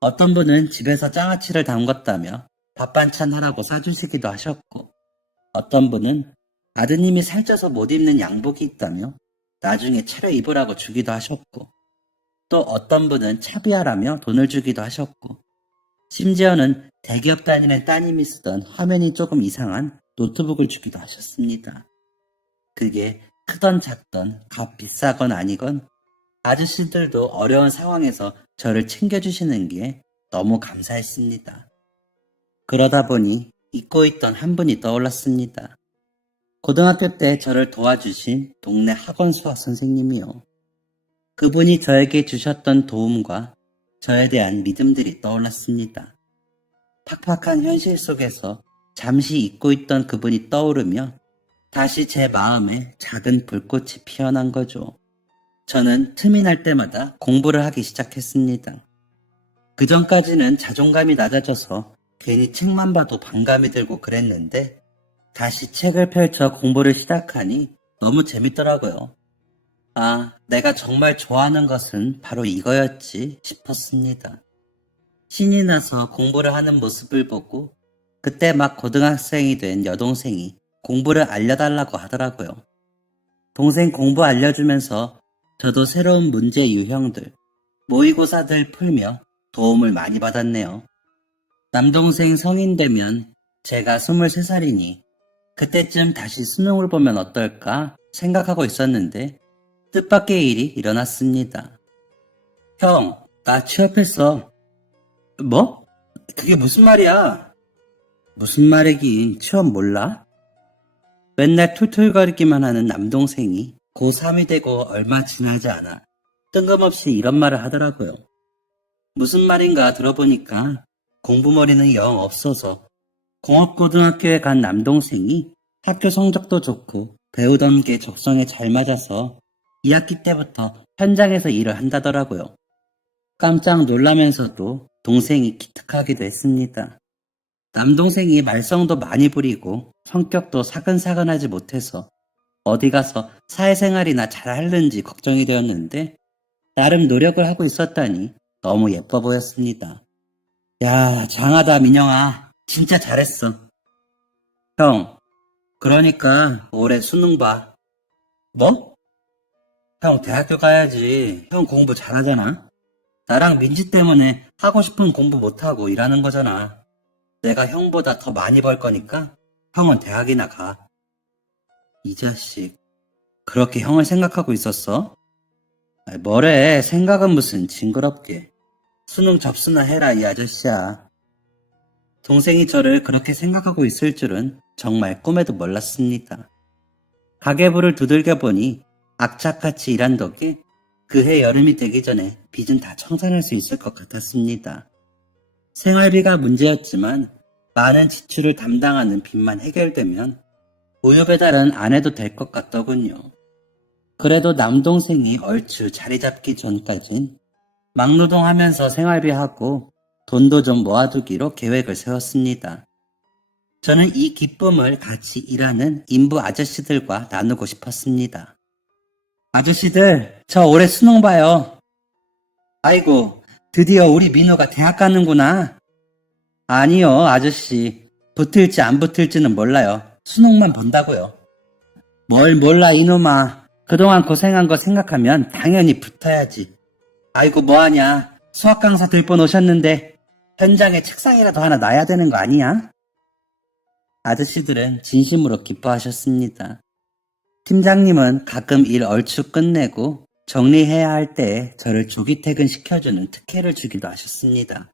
어떤 분은 집에서 장아찌를 담궜다며 밥 반찬 하라고 싸주시기도 하셨고, 어떤 분은 아드님이 살쪄서 못 입는 양복이 있다며 나중에 차려 입으라고 주기도 하셨고, 또 어떤 분은 차비하라며 돈을 주기도 하셨고, 심지어는 대기업 다니는 따님이 쓰던 화면이 조금 이상한 노트북을 주기도 하셨습니다. 그게 크던 작던 값 비싸건 아니건 아저씨들도 어려운 상황에서 저를 챙겨주시는 게 너무 감사했습니다. 그러다 보니 잊고 있던 한 분이 떠올랐습니다. 고등학교 때 저를 도와주신 동네 학원 수학 선생님이요. 그분이 저에게 주셨던 도움과 저에 대한 믿음들이 떠올랐습니다. 팍팍한 현실 속에서 잠시 잊고 있던 그분이 떠오르며 다시 제 마음에 작은 불꽃이 피어난 거죠. 저는 틈이 날 때마다 공부를 하기 시작했습니다. 그 전까지는 자존감이 낮아져서 괜히 책만 봐도 반감이 들고 그랬는데 다시 책을 펼쳐 공부를 시작하니 너무 재밌더라고요. 아, 내가 정말 좋아하는 것은 바로 이거였지 싶었습니다. 신이 나서 공부를 하는 모습을 보고 그때 막 고등학생이 된 여동생이 공부를 알려달라고 하더라고요. 동생 공부 알려주면서 저도 새로운 문제 유형들, 모의고사들 풀며 도움을 많이 받았네요. 남동생 성인 되면 제가 23살이니 그때쯤 다시 수능을 보면 어떨까 생각하고 있었는데 뜻밖의 일이 일어났습니다. 형, 나 취업했어. 뭐? 그게 무슨 말이야? 무슨 말이긴 취업 몰라? 맨날 툴툴거리기만 하는 남동생이 고3이 되고 얼마 지나지 않아 뜬금없이 이런 말을 하더라고요. 무슨 말인가 들어보니까 공부머리는 영 없어서 공업고등학교에 간 남동생이 학교 성적도 좋고 배우던 게 적성에 잘 맞아서 2학기 때부터 현장에서 일을 한다더라고요. 깜짝 놀라면서도 동생이 기특하기도 했습니다. 남동생이 말썽도 많이 부리고 성격도 사근사근하지 못해서 어디 가서 사회생활이나 잘 하는지 걱정이 되었는데 나름 노력을 하고 있었다니 너무 예뻐 보였습니다. 야, 장하다 민영아. 진짜 잘했어. 형, 그러니까 올해 수능 봐. 뭐? 형 대학교 가야지. 형 공부 잘하잖아. 나랑 민지 때문에 하고 싶은 공부 못하고 일하는 거잖아. 내가 형보다 더 많이 벌 거니까 형은 대학이나 가. 이 자식, 그렇게 형을 생각하고 있었어? 아이, 뭐래, 생각은 무슨 징그럽게. 수능 접수나 해라, 이 아저씨야. 동생이 저를 그렇게 생각하고 있을 줄은 정말 꿈에도 몰랐습니다. 가계부를 두들겨 보니 악착같이 일한 덕에 그해 여름이 되기 전에 빚은 다 청산할 수 있을 것 같았습니다. 생활비가 문제였지만 많은 지출을 담당하는 빚만 해결되면 우유 배달은 안 해도 될 것 같더군요. 그래도 남동생이 얼추 자리 잡기 전까진 막노동하면서 생활비하고 돈도 좀 모아두기로 계획을 세웠습니다. 저는 이 기쁨을 같이 일하는 인부 아저씨들과 나누고 싶었습니다. 아저씨들, 저 올해 수능 봐요. 아이고, 드디어 우리 민호가 대학 가는구나. 아니요, 아저씨. 붙을지 안 붙을지는 몰라요. 수능만 본다고요. 뭘 몰라, 이놈아. 그동안 고생한 거 생각하면 당연히 붙어야지. 아이고, 뭐하냐. 수학 강사 들번 오셨는데 현장에 책상이라도 하나 놔야 되는 거 아니야? 아저씨들은 진심으로 기뻐하셨습니다. 팀장님은 가끔 일 얼추 끝내고 정리해야 할 때에 저를 조기 퇴근시켜주는 특혜를 주기도 하셨습니다.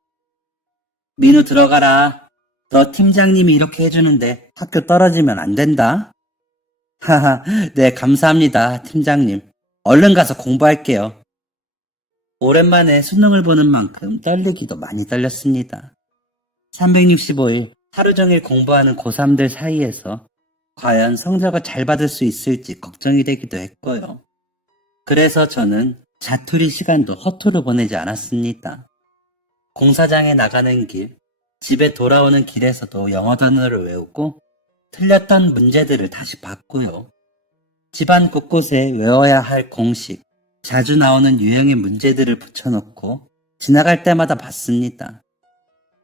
민우 들어가라. 너 팀장님이 이렇게 해주는데 학교 떨어지면 안 된다. 하하, 네, 감사합니다, 팀장님. 얼른 가서 공부할게요. 오랜만에 수능을 보는 만큼 떨리기도 많이 떨렸습니다. 365일 하루 종일 공부하는 고3들 사이에서 과연 성적을 잘 받을 수 있을지 걱정이 되기도 했고요. 그래서 저는 자투리 시간도 허투루 보내지 않았습니다. 공사장에 나가는 길, 집에 돌아오는 길에서도 영어 단어를 외우고 틀렸던 문제들을 다시 봤고요. 집안 곳곳에 외워야 할 공식, 자주 나오는 유형의 문제들을 붙여놓고 지나갈 때마다 봤습니다.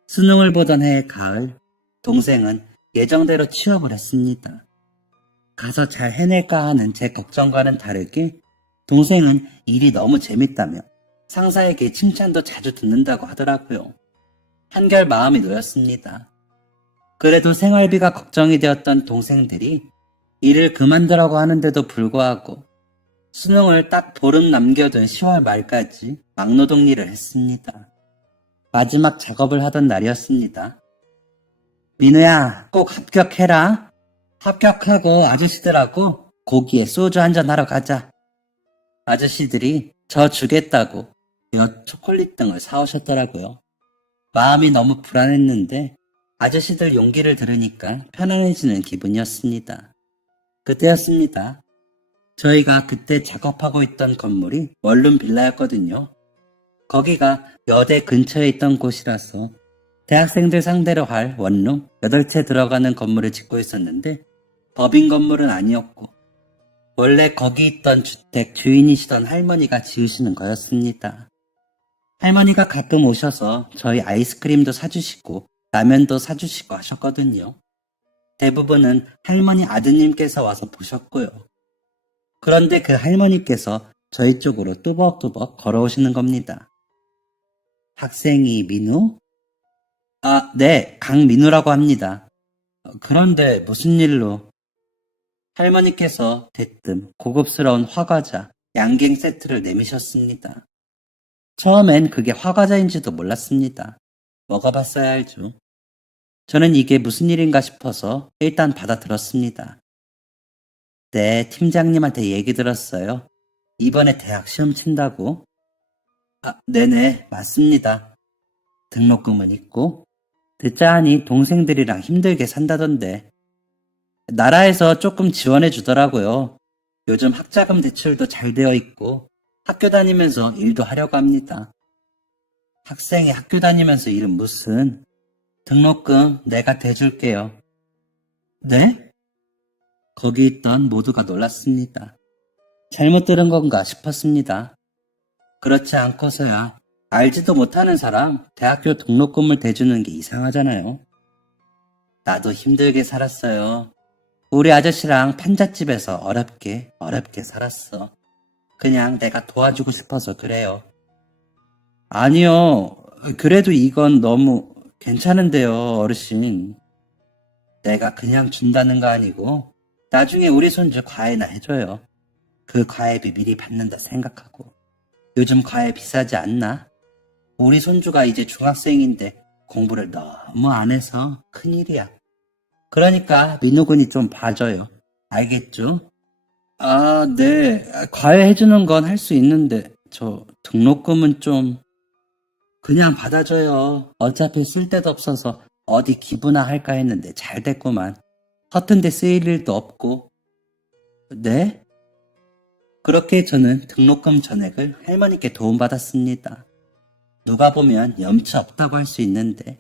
수능을 보던 해의 가을, 동생은 예정대로 취업을 했습니다. 가서 잘 해낼까 하는 제 걱정과는 다르게 동생은 일이 너무 재밌다며 상사에게 칭찬도 자주 듣는다고 하더라고요. 한결 마음이 놓였습니다. 그래도 생활비가 걱정이 되었던 동생들이 일을 그만두라고 하는데도 불구하고 수능을 딱 보름 남겨둔 10월 말까지 막노동 일을 했습니다. 마지막 작업을 하던 날이었습니다. 민우야, 꼭 합격해라. 합격하고 아저씨들하고 고기에 소주 한잔 하러 가자. 아저씨들이 저 주겠다고 몇 초콜릿 등을 사오셨더라고요. 마음이 너무 불안했는데 아저씨들 용기를 들으니까 편안해지는 기분이었습니다. 그때였습니다. 저희가 그때 작업하고 있던 건물이 원룸 빌라였거든요. 거기가 여대 근처에 있던 곳이라서 대학생들 상대로 할 원룸 8채 들어가는 건물을 짓고 있었는데 법인 건물은 아니었고 원래 거기 있던 주택 주인이시던 할머니가 지으시는 거였습니다. 할머니가 가끔 오셔서 저희 아이스크림도 사주시고 라면도 사주시고 하셨거든요. 대부분은 할머니 아드님께서 와서 보셨고요. 그런데 그 할머니께서 저희 쪽으로 뚜벅뚜벅 걸어오시는 겁니다. 학생이 민우? 아, 네, 강민우라고 합니다. 그런데 무슨 일로? 할머니께서 대뜸 고급스러운 화과자, 양갱 세트를 내미셨습니다. 처음엔 그게 화과자인지도 몰랐습니다. 먹어봤어야 알죠. 저는 이게 무슨 일인가 싶어서 일단 받아들었습니다. 네, 팀장님한테 얘기 들었어요. 이번에 대학 시험 친다고? 아, 네네, 맞습니다. 등록금은 있고, 듣자 하니 동생들이랑 힘들게 산다던데. 나라에서 조금 지원해 주더라고요. 요즘 학자금 대출도 잘 되어 있고, 학교 다니면서 일도 하려고 합니다. 학생이 학교 다니면서 일은 무슨? 등록금 내가 대줄게요. 네? 거기 있던 모두가 놀랐습니다. 잘못 들은 건가 싶었습니다. 그렇지 않고서야 알지도 못하는 사람 대학교 등록금을 대주는 게 이상하잖아요. 나도 힘들게 살았어요. 우리 아저씨랑 판잣집에서 어렵게 살았어. 그냥 내가 도와주고 싶어서 그래요. 아니요. 그래도 이건 너무 괜찮은데요, 어르신. 내가 그냥 준다는 거 아니고 나중에 우리 손주 과외나 해줘요. 그 과외비 미리 받는다 생각하고. 요즘 과외 비싸지 않나? 우리 손주가 이제 중학생인데 공부를 너무 안 해서 큰일이야. 그러니까 민우군이 좀 봐줘요. 알겠죠? 아, 네. 과외 해주는 건 할 수 있는데 저 등록금은 좀 그냥 받아줘요. 어차피 쓸 데도 없어서 어디 기부나 할까 했는데 잘 됐구만. 허튼 데 쓰일 일도 없고. 네? 그렇게 저는 등록금 전액을 할머니께 도움받았습니다. 누가 보면 염치 없다고 할 수 있는데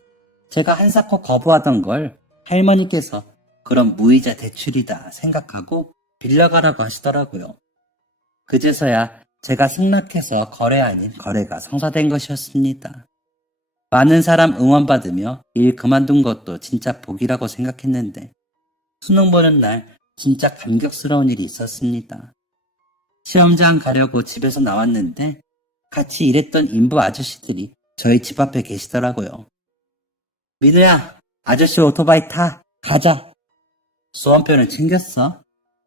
제가 한사코 거부하던 걸 할머니께서 그런 무이자 대출이다 생각하고 빌려가라고 하시더라고요. 그제서야 제가 승낙해서 거래 아닌 거래가 성사된 것이었습니다. 많은 사람 응원받으며 일 그만둔 것도 진짜 복이라고 생각했는데 수능 보는 날 진짜 감격스러운 일이 있었습니다. 시험장 가려고 집에서 나왔는데 같이 일했던 인부 아저씨들이 저희 집 앞에 계시더라고요. 민우야, 아저씨 오토바이 타. 가자. 수험표는 챙겼어?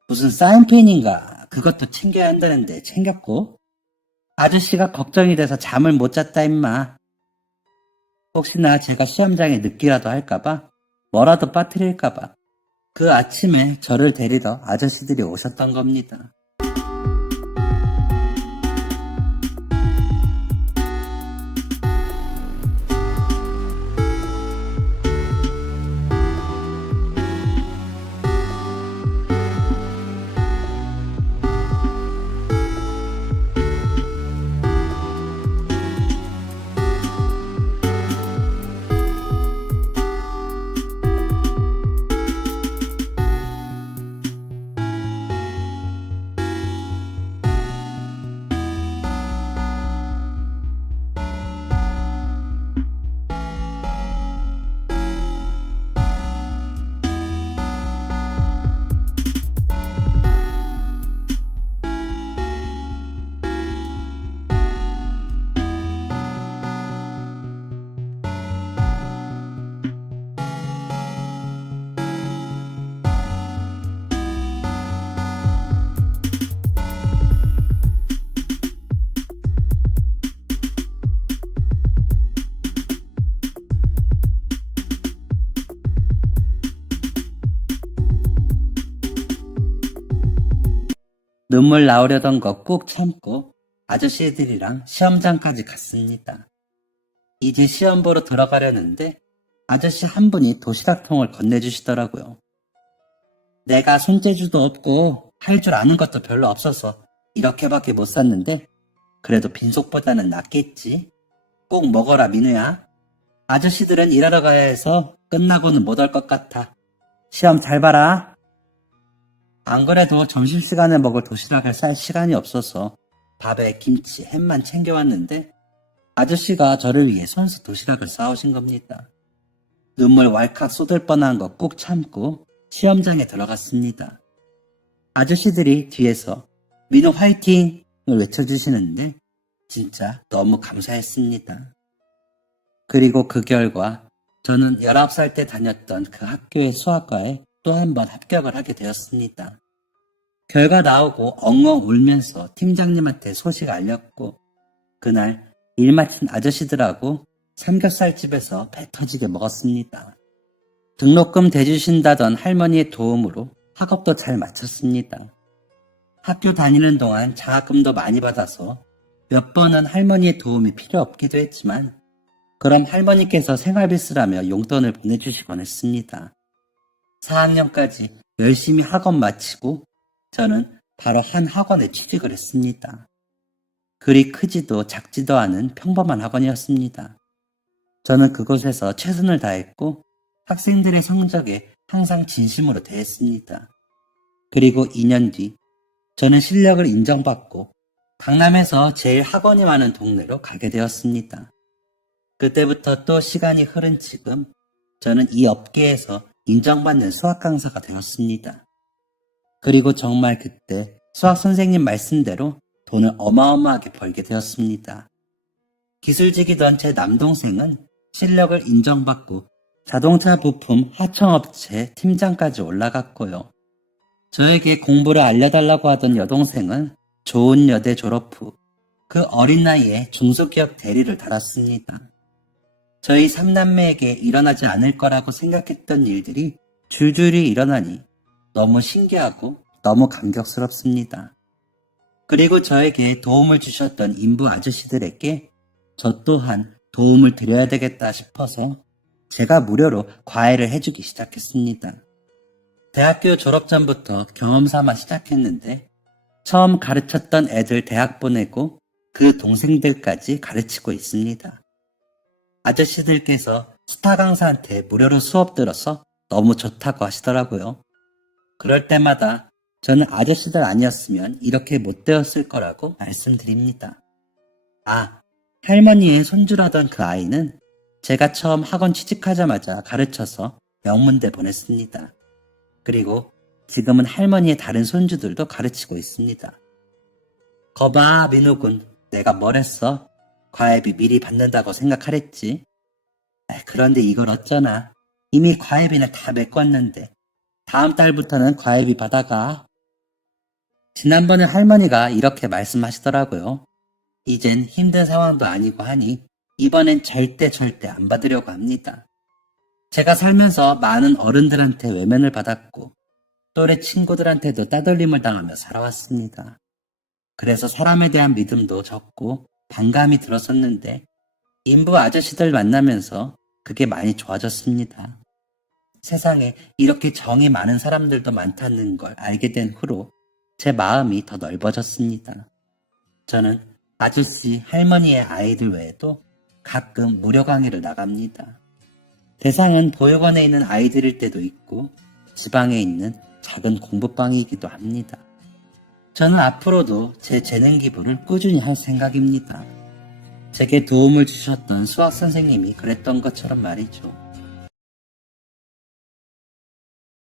무슨 사인펜인가 그것도 챙겨야 한다는데 챙겼고. 아저씨가 걱정이 돼서 잠을 못 잤다 임마. 혹시나 제가 시험장에 늦기라도 할까봐 뭐라도 빠뜨릴까봐 그 아침에 저를 데리러 아저씨들이 오셨던 겁니다. 눈물 나오려던 거 꾹 참고 아저씨들이랑 시험장까지 갔습니다. 이제 시험 보러 들어가려는데 아저씨 한 분이 도시락통을 건네주시더라고요. 내가 손재주도 없고 할 줄 아는 것도 별로 없어서 이렇게밖에 못 샀는데 그래도 빈속보다는 낫겠지. 꼭 먹어라 민우야. 아저씨들은 일하러 가야 해서 끝나고는 못 올 것 같아. 시험 잘 봐라. 안 그래도 점심시간에 먹을 도시락을 쌀 시간이 없어서 밥에 김치, 햄만 챙겨왔는데 아저씨가 저를 위해 손수 도시락을 싸오신 겁니다. 눈물 왈칵 쏟을 뻔한 거 꾹 참고 시험장에 들어갔습니다. 아저씨들이 뒤에서 민우 화이팅을 외쳐주시는데 진짜 너무 감사했습니다. 그리고 그 결과 저는 19살 때 다녔던 그 학교의 수학과에 또 한 번 합격을 하게 되었습니다. 결과 나오고 엉엉 울면서 팀장님한테 소식 알렸고 그날 일 마친 아저씨들하고 삼겹살집에서 배 터지게 먹었습니다. 등록금 대주신다던 할머니의 도움으로 학업도 잘 마쳤습니다. 학교 다니는 동안 장학금도 많이 받아서 몇 번은 할머니의 도움이 필요 없기도 했지만 그럼 할머니께서 생활비 쓰라며 용돈을 보내주시곤 했습니다. 4학년까지 열심히 학원 마치고 저는 바로 한 학원에 취직을 했습니다. 그리 크지도 작지도 않은 평범한 학원이었습니다. 저는 그곳에서 최선을 다했고 학생들의 성적에 항상 진심으로 대했습니다. 그리고 2년 뒤 저는 실력을 인정받고 강남에서 제일 학원이 많은 동네로 가게 되었습니다. 그때부터 또 시간이 흐른 지금 저는 이 업계에서 인정받는 수학 강사가 되었습니다. 그리고 정말 그때 수학 선생님 말씀대로 돈을 어마어마하게 벌게 되었습니다. 기술직이던 제 남동생은 실력을 인정받고 자동차 부품 하청업체 팀장까지 올라갔고요. 저에게 공부를 알려달라고 하던 여동생은 좋은 여대 졸업 후 그 어린 나이에 중소기업 대리를 달았습니다. 저희 3남매에게 일어나지 않을 거라고 생각했던 일들이 줄줄이 일어나니 너무 신기하고 너무 감격스럽습니다. 그리고 저에게 도움을 주셨던 인부 아저씨들에게 저 또한 도움을 드려야 되겠다 싶어서 제가 무료로 과외를 해주기 시작했습니다. 대학교 졸업 전부터 경험 삼아 시작했는데 처음 가르쳤던 애들 대학 보내고 그 동생들까지 가르치고 있습니다. 아저씨들께서 스타 강사한테 무료로 수업 들어서 너무 좋다고 하시더라고요. 그럴 때마다 저는 아저씨들 아니었으면 이렇게 못 되었을 거라고 말씀드립니다. 아, 할머니의 손주라던 그 아이는 제가 처음 학원 취직하자마자 가르쳐서 명문대 보냈습니다. 그리고 지금은 할머니의 다른 손주들도 가르치고 있습니다. 거봐 민호군, 내가 뭘 했어? 과외비 미리 받는다고 생각하랬지? 그런데 이걸 어쩌나. 이미 과외비는 다 메꿨는데 다음 달부터는 과외비 받아가. 지난번에 할머니가 이렇게 말씀하시더라고요. 이젠 힘든 상황도 아니고 하니 이번엔 절대 안 받으려고 합니다. 제가 살면서 많은 어른들한테 외면을 받았고 또래 친구들한테도 따돌림을 당하며 살아왔습니다. 그래서 사람에 대한 믿음도 적고 반감이 들었었는데 인부 아저씨들 만나면서 그게 많이 좋아졌습니다. 세상에 이렇게 정이 많은 사람들도 많다는 걸 알게 된 후로 제 마음이 더 넓어졌습니다. 저는 아저씨, 할머니의 아이들 외에도 가끔 무료 강의를 나갑니다. 대상은 보육원에 있는 아이들일 때도 있고 지방에 있는 작은 공부방이기도 합니다. 저는 앞으로도 제 재능 기부를 꾸준히 할 생각입니다. 제게 도움을 주셨던 수학 선생님이 그랬던 것처럼 말이죠.